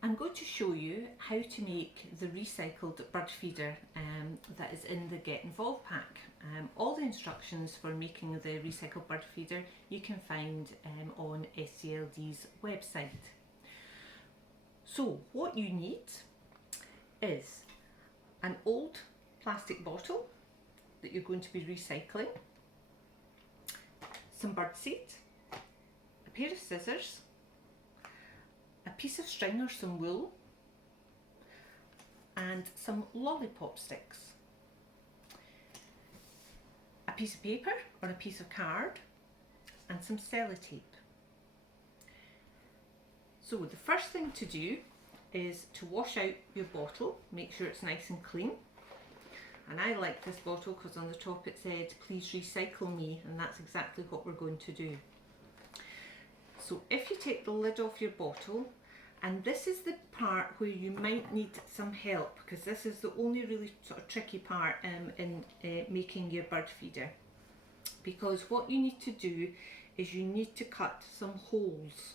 I'm going to show you how to make the recycled bird feeder that is in the Get Involved pack. All the instructions for making the recycled bird feeder you can find on SCLD's website. So what you need is an old plastic bottle that you're going to be recycling, some birdseed, a pair of scissors, a piece of string or some wool, and some lollipop sticks, a piece of paper or a piece of card, and some sellotape. So the first thing to do is to wash out your bottle, make sure it's nice and clean. And I like this bottle because on the top it said, "Please recycle me," and that's exactly what we're going to do. So if you take the lid off your bottle, and this is the part where you might need some help, because this is the only really sort of tricky part in making your bird feeder. Because what you need to do is you need to cut some holes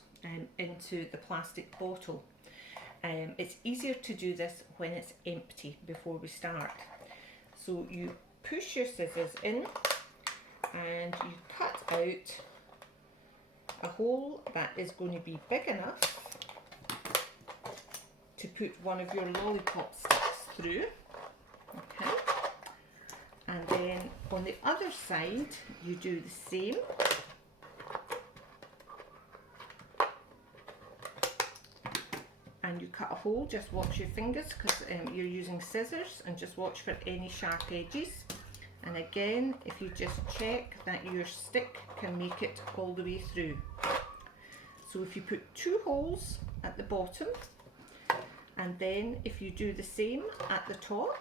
into the plastic bottle. It's easier to do this when it's empty before we start. So you push your scissors in and you cut out a hole that is going to be big enough to put one of your lollipop sticks through. Okay. And then on the other side you do the same. And you cut a hole, just watch your fingers because you're using scissors, and just watch for any sharp edges. And again, if you just check that your stick can make it all the way through. So if you put 2 holes at the bottom, and then if you do the same at the top,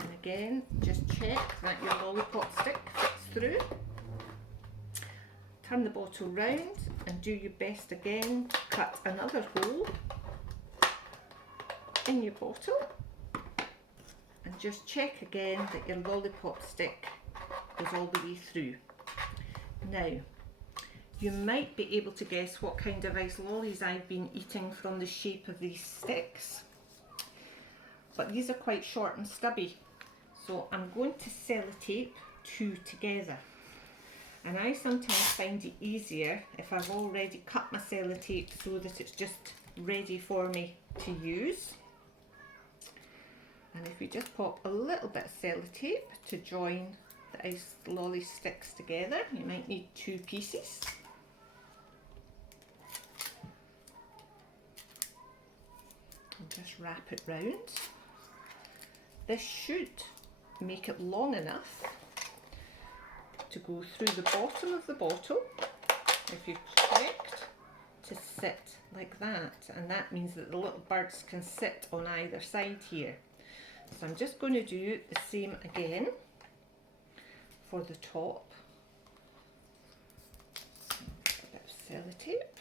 and again, just check that your lollipop stick fits through. Turn the bottle round and do your best again to cut another hole in your bottle, and just check again that your lollipop stick is all the way through. Now, you might be able to guess what kind of ice lollies I've been eating from the shape of these sticks, but these are quite short and stubby, so I'm going to sellotape 2 together. And I sometimes find it easier if I've already cut my sellotape so that it's just ready for me to use. And if you just pop a little bit of sellotape to join the ice lolly sticks together, you might need 2 pieces. And just wrap it round. This should make it long enough to go through the bottom of the bottle, if you've checked, to sit like that, and that means that the little birds can sit on either side here. So I'm just going to do the same again for the top. A bit of sellotape.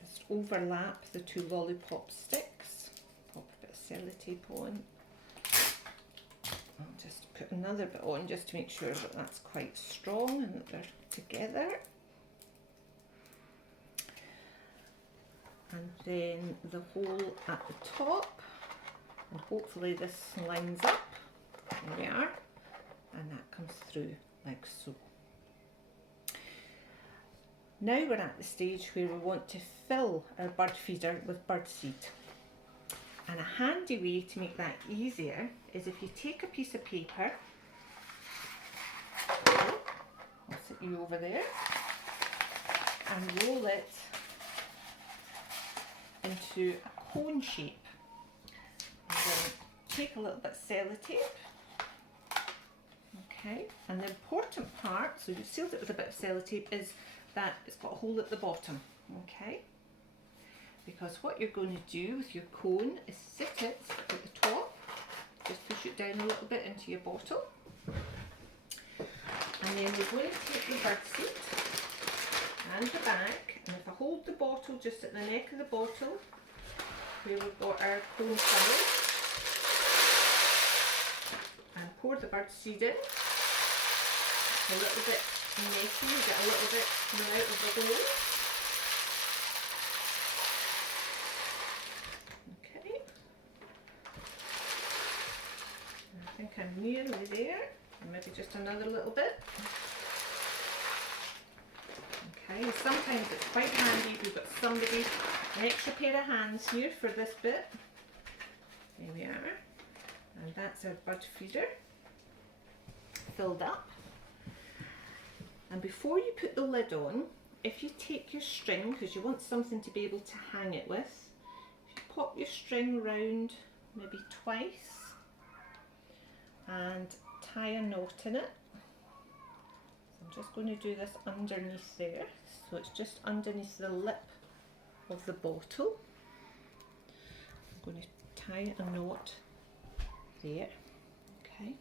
Just overlap the 2 lollipop sticks. Pop a bit of sellotape on. I'll just put another bit on just to make sure that that's quite strong and that they're together. And then the hole at the top, and hopefully this lines up. There we are, and that comes through like so. Now we're at the stage where we want to fill our bird feeder with birdseed. And a handy way to make that easier is if you take a piece of paper, I'll sit you over there, and roll it into a cone shape. And then take a little bit of sellotape. Okay, and the important part, so you've sealed it with a bit of sellotape, is that it's got a hole at the bottom. Okay. Because what you're going to do with your cone is sit it at the top, just push it down a little bit into your bottle, and then we're going to take the birdseed and the bag, and if I hold the bottle just at the neck of the bottle where we've got our cone funnel, 'and pour the birdseed in. a little bit messy, you get a little bit thrown out of the hole. Okay, I think I'm nearly there, maybe just another little bit. Okay, sometimes it's quite handy if you've got somebody, an extra pair of hands here for this bit. There we are, and that's our bud feeder filled up. And before you put the lid on, if you take your string, because you want something to be able to hang it with, if you pop your string round maybe twice and tie a knot in it. So I'm just going to do this underneath there, so it's just underneath the lip of the bottle. I'm going to tie a knot there, okay.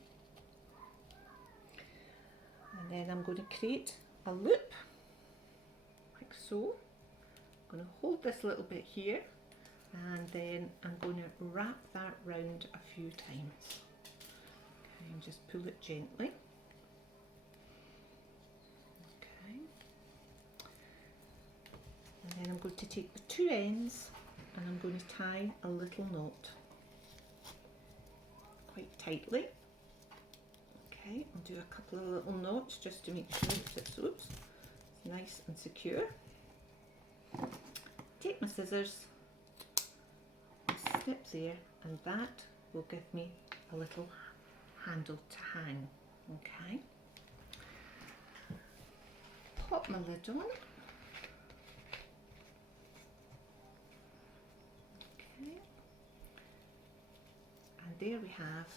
And then I'm going to create a loop, like so. I'm going to hold this little bit here, and then I'm going to wrap that round a few times. Okay, and just pull it gently. Okay. And then I'm going to take the two ends and I'm going to tie a little knot quite tightly. Okay, I'll do a couple of little knots just to make sure it's nice and secure. Take my scissors, snip there, and that will give me a little handle to hang. Okay, pop my lid on. Okay, and there we have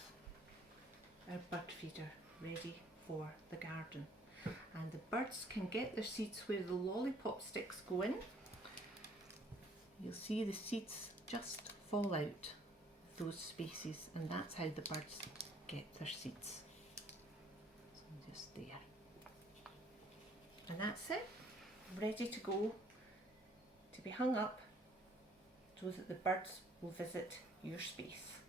our bud feeder ready for the garden. And the birds can get their seeds where the lollipop sticks go in. You'll see the seeds just fall out of those spaces, and that's how the birds get their seeds. So just there. And that's it, ready to go to be hung up so that the birds will visit your space.